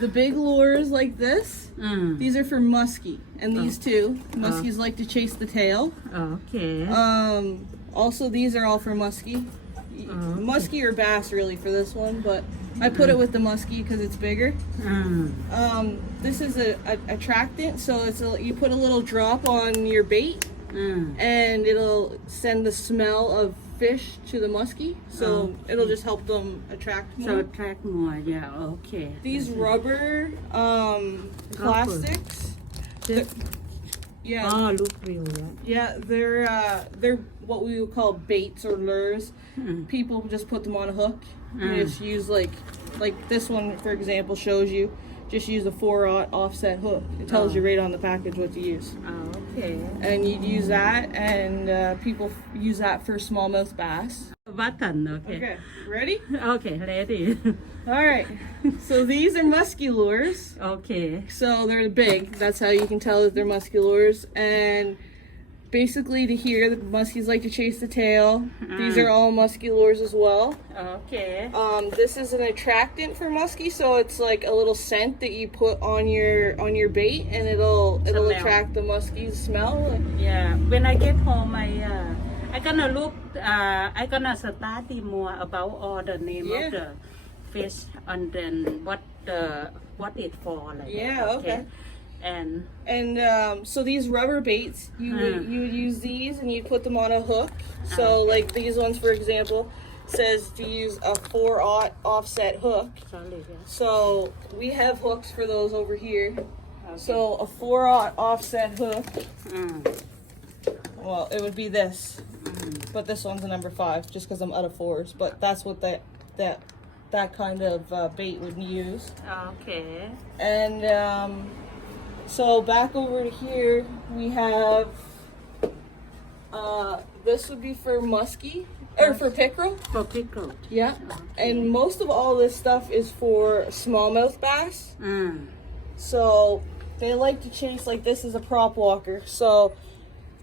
the big lures like this, these are for muskie, and these two, muskies like to chase the tail. Okay. Also these are all for muskie. Muskie or bass really for this one, but I put it with the muskie because it's bigger. This is a attractant, so you put a little drop on your bait, and it'll send the smell of fish to the muskie, so it'll just help them attract more. So attract more, yeah. Okay. These rubber plastics. Yeah. Oh, look real. Yeah, they're what we would call baits or lures. People just put them on a hook. You just use like this one, for example, shows you. Just use a 4/0 offset hook. It tells you right on the package what to use. Oh, okay. And you'd use that, and people use that for smallmouth bass. Button, okay. Okay, ready? Okay, ready. All right. So these are musky lures. Okay. So they're big. That's how you can tell that they're musky lures. And basically, to here, the muskies like to chase the tail. These are all musky lures as well. Okay. This is an attractant for muskie, so it's like a little scent that you put on your bait, and it'll attract the muskie's smell. Yeah. When I get home, I gonna look. I gonna study more about all the name of the fish and then what it for. Like Okay. And so these rubber baits, you would use these and you put them on a hook. So like these ones, for example, says to use a 4/0 offset hook. So we have hooks for those over here. So a 4/0 offset hook. Well, it would be this, but this one's a number 5, just because I'm out of 4s. But that's what that kind of bait would use. Okay. And so back over to here, we have, this would be for muskie, or for pickerel. For pickerel. Yeah. Okay. And most of all this stuff is for smallmouth bass. So they like to chase, like this is a prop walker. So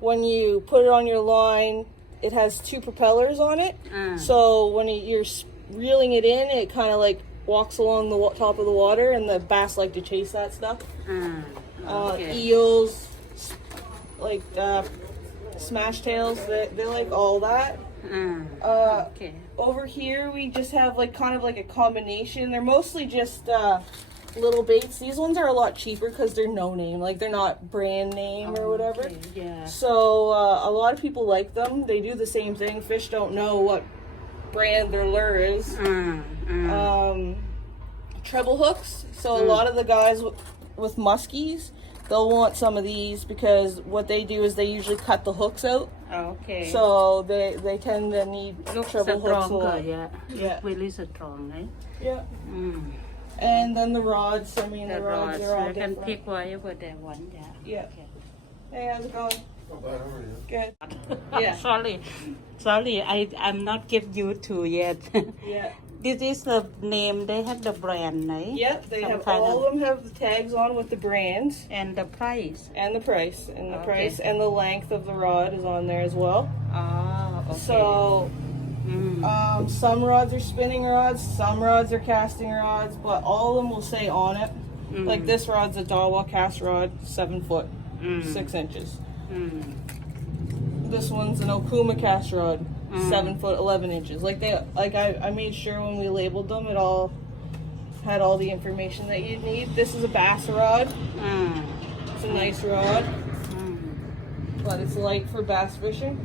when you put it on your line, it has 2 propellers on it. So when you're reeling it in, it kind of like walks along the top of the water, and the bass like to chase that stuff. Eels, like smash tails, they like all that. Over here we just have like kind of like a combination. They're mostly just little baits. These ones are a lot cheaper because they're no name, like they're not brand name or whatever. Okay, yeah. So a lot of people like them. They do the same thing. Fish don't know what brand their lure is. Treble hooks. So a lot of the guys with muskies, they'll want some of these because what they do is they usually cut the hooks out. Okay. So they tend to need treble hooks a lot. Yeah. Really strong, right? Yeah. And then the rods. I mean, the rods are all you can different. pick whatever they want. Yeah. Okay. Hey, how's it going? Good. Yeah. Sorry. I'm not get you to yet. Yeah. This is the name. They have the brand, right? Yep. They have all of them have the tags on with the brands and the price. And the price and the length of the rod is on there as well. Okay. So some rods are spinning rods, some rods are casting rods, but all of them will say on it. Like this rod's a Dawa cast rod, 7 foot, 6 inches. This one's an Okuma cast rod, 7 foot, 11 inches. I made sure when we labeled them, it all had all the information that you'd need. This is a bass rod. It's a nice rod, but it's light for bass fishing.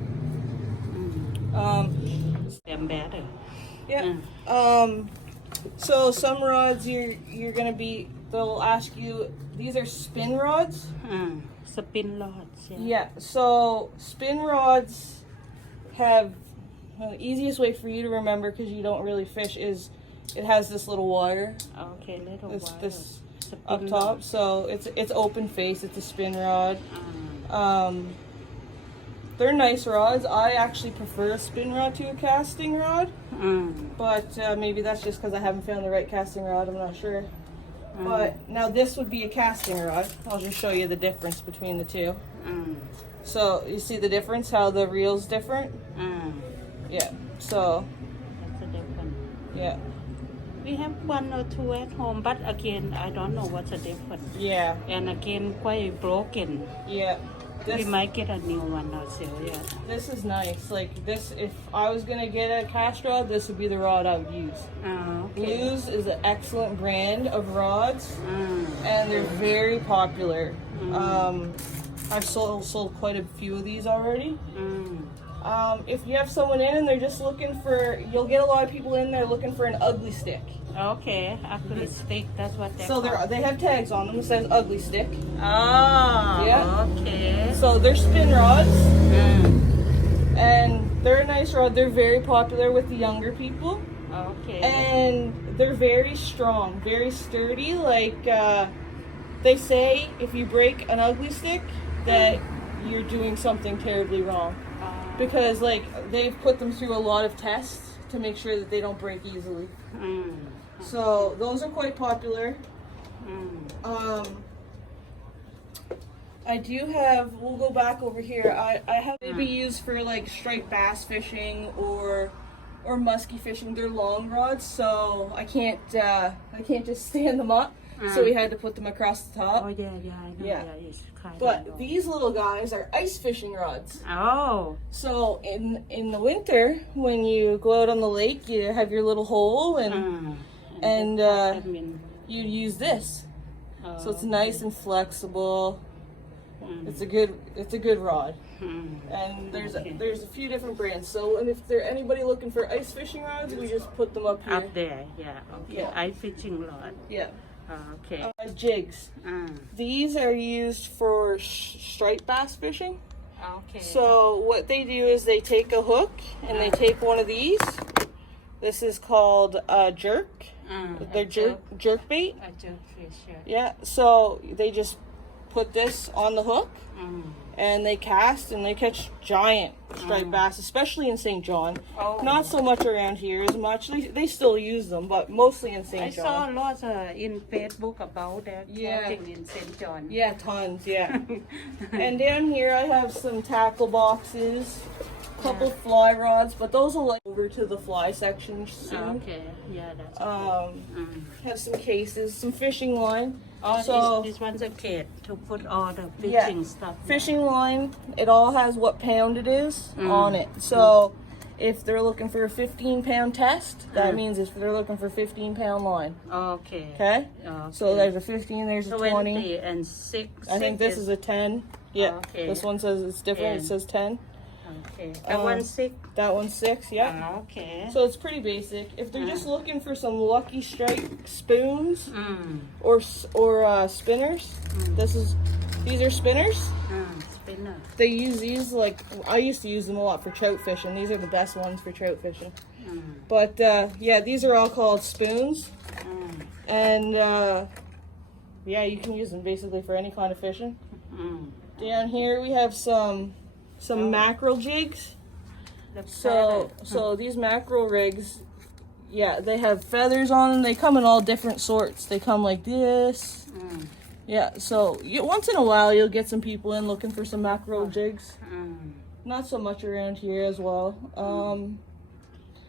Them better. Yeah. So some rods you're gonna be. They'll ask you. These are spin rods. Spin rods. Yeah. So spin rods have the easiest way for you to remember, because you don't really fish, is it has this little wire. Okay, little wire. This up top. So it's open face. It's a spin rod. They're nice rods. I actually prefer a spin rod to a casting rod, but maybe that's just because I haven't found the right casting rod. I'm not sure. But now this would be a casting rod. I'll just show you the difference between the two. So you see the difference, how the reel's different? Yeah. So that's a different. yeah. We have one or two at home, but again, I don't know what's the difference. Yeah. And again, quite broken. Yeah. We might get a new one also, yeah. This is nice. Like this, if I was gonna get a cast rod, this would be the rod I would use. Okay. Blues is an excellent brand of rods, and they're very popular. I've sold quite a few of these already. If you have someone in and they're just looking for, you'll get a lot of people in there looking for an ugly stick. Okay, ugly stick, that's what they're So they have tags on them that says ugly stick. Oh, Yeah. okay. So they're spin rods, and they're a nice rod. They're very popular with the younger people. Okay. And they're very strong, very sturdy. Like they say, if you break an ugly stick, that you're doing something terribly wrong. Because like they've put them through a lot of tests to make sure that they don't break easily. So those are quite popular. I do have, we'll go back over here. I have maybe used for like striped bass fishing or musky fishing. They're long rods, so I can't just stand them up. So we had to put them across the top. Oh yeah, I know. Yeah. It's kind But of these little guys are ice fishing rods. Oh. So in the winter, when you go out on the lake, you have your little hole and you use this. So it's nice and flexible. It's a good rod. And there's a few different brands. So and if there's anybody looking for ice fishing rods, we just put them up here. Up there, yeah. Okay. Yeah. Ice fishing rod. Yeah. Okay. Jigs. These are used for striped bass fishing. Okay. So what they do is they take a hook and they take one of these. This is called a jerk. They're jerk bait. A jerk fish, Yeah. So they just put this on the hook and they cast and they catch giant striped bass, especially in St. John. Oh. Not so much around here as much. They still use them, but mostly in St. I John. saw lots in Facebook about that Yeah. catching in St. John. Yeah, tons, yeah. And down here I have some tackle boxes, couple fly rods, but those will like over to the fly section soon. Okay, yeah, that's Have some cases, some fishing line. Oh, So this one's a kit to put all the fishing stuff. fishing line, it all has what pound it is on it. So if they're looking for a 15-pound test, that means if they're looking for 15-pound line. Okay. Okay? So there's a 15, there's a 20. 20 and 6. I think this is a 10. Yeah. Okay. This one says it's different. 10. It says 10. Okay. That one's 6. That one's 6, yeah. Okay. So it's pretty basic. If they're just looking for some Lucky Strike spoons or spinners, these are spinners. Spinner. They use these like I used to use them a lot for trout fishing. These are the best ones for trout fishing. But yeah, these are all called spoons, and yeah, you can use them basically for any kind of fishing. Down here we have some mackerel jigs. So these mackerel rigs, yeah, they have feathers on them. They come in all different sorts. They come like this. Yeah, so once in a while you'll get some people in looking for some mackerel jigs. Not so much around here as well.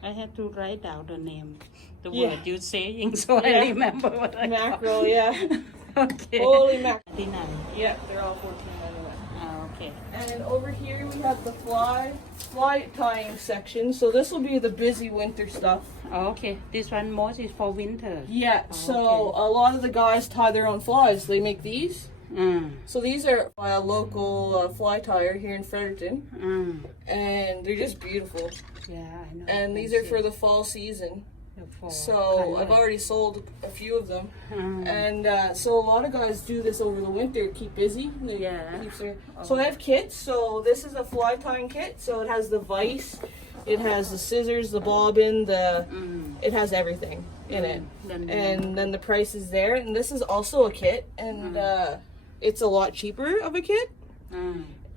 I had to write down the name, the Yeah. word you're saying, so I remember what I Mackerel, yeah. Okay. Holy mackerel. 99. Yeah, they're all $14.99. Okay. And over here we have the fly tying section. So this will be the busy winter stuff. Okay. This one most is for winter. Yeah, so a lot of the guys tie their own flies. They make these. So these are by a local fly tyer here in Fredericton. And they're just beautiful. Yeah, I know. And these are for the fall season. So I've already sold a few of them. And so a lot of guys do this over the winter, keep busy. So I have kits. So this is a fly tying kit. So it has the vise, it has the scissors, the bobbin, it has everything in it. And then the price is there. And this is also a kit. And it's a lot cheaper of a kit.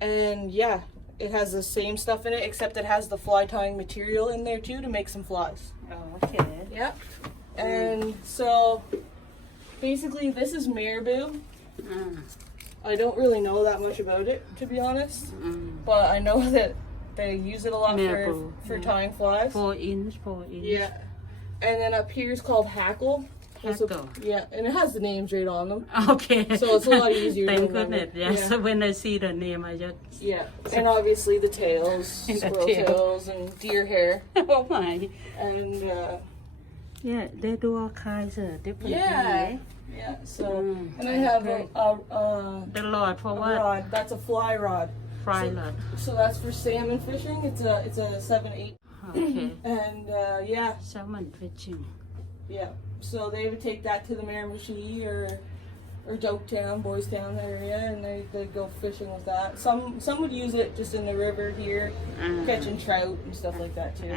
And yeah, it has the same stuff in it, except it has the fly tying material in there too to make some flies. Okay. Yep. And so basically this is marabou. I don't really know that much about it, to be honest. But I know that they use it a lot for tying flies. 4 inch. Yeah. and then up here is called hackle. Hackle. Yeah, and it has the names right on them. Okay. So it's a lot easier to Thank remember. goodness. Yes. Yeah. So when I see the name, I just. Yeah, and obviously the tails, And the squirrel tail. tails, and deer hair, Oh my. and Yeah, they do all kinds of different things. yeah. So, Mm, and I have great. The rod for a what? rod. That's a fly rod. Fry rod. So that's for salmon fishing. It's a 7/8, Okay. and yeah, Salmon fishing. yeah. So they would take that to the Miramichi or Doketown, Boys Town area, and they go fishing with that. Some would use it just in the river here, catching trout and stuff like that too.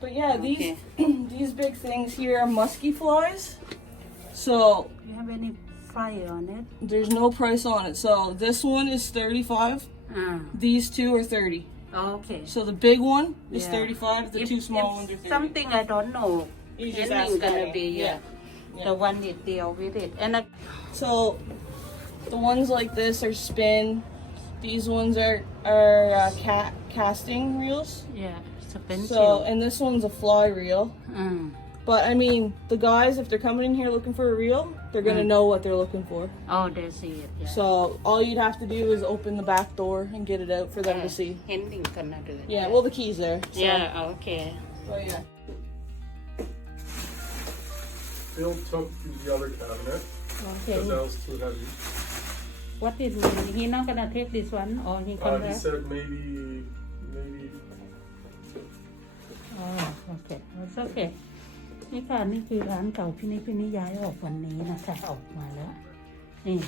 But yeah, these these big things here are musky flies. So You have any fire on it? there's no price on it. So this one is 35. These two are 30. Okay. So the big one is Yeah. 35. The If- two small if ones are 30. Something I don't know. You just Ending ask gonna Daddy. be Yeah. the one that deal with it. And So the ones like this are spin. These ones are casting reels. yeah, expensive. So and this one's a fly reel. But I mean, the guys, if they're coming in here looking for a reel, they're gonna know what they're looking for. Oh, they see it. Yeah. So all you'd have to do is open the back door and get it out for them to see. Ending gonna do it. Yeah, well the key's there. So. Yeah. Okay. But yeah. Bill took the other cabinet Okay. because that was too heavy. What did he mean? He not gonna take this one, or he He gonna? said maybe. Oh, okay. That's okay. นี่ค่ะนี่คือร้านเก่าพี่นิย้ายออกวันนี้นะคะออกมาแล้วนี่